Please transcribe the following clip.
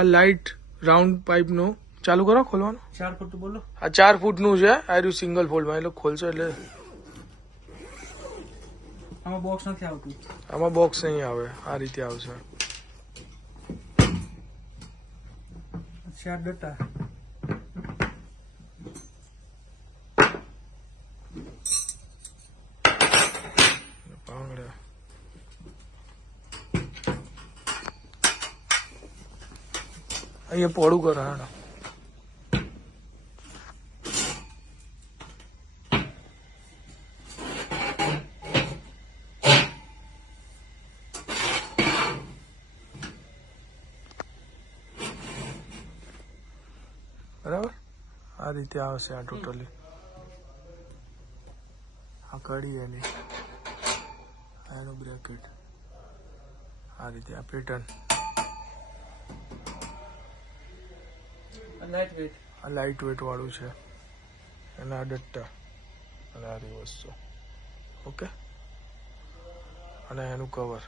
આ light round પાઇપનું ચાલુ કરો ખોલવાનું. 4 ફૂટ બોલો. આ 4 ફૂટનું છે. આ રહ્યું સિંગલ ફોલ્ડમાં. એટલે ખોલશો એટલે આમાં બોક્સ નથી આવતું. આમાં બોક્સ નહીં આવે. આ રીતે આવશે. 4 ડટ્ટા. અહીંયા પોળું કરો. હા બરાબર. આ રીતે આવશે. આ ટોટલી આ કડી એની એનું બ્રેકેટ આ રીતે આ પેટર્ન આ લાઇટ વેટ વાળું છે. અને આ ડટ્ટા અને આ વસ્તુ ઓકે. અને એનું કવર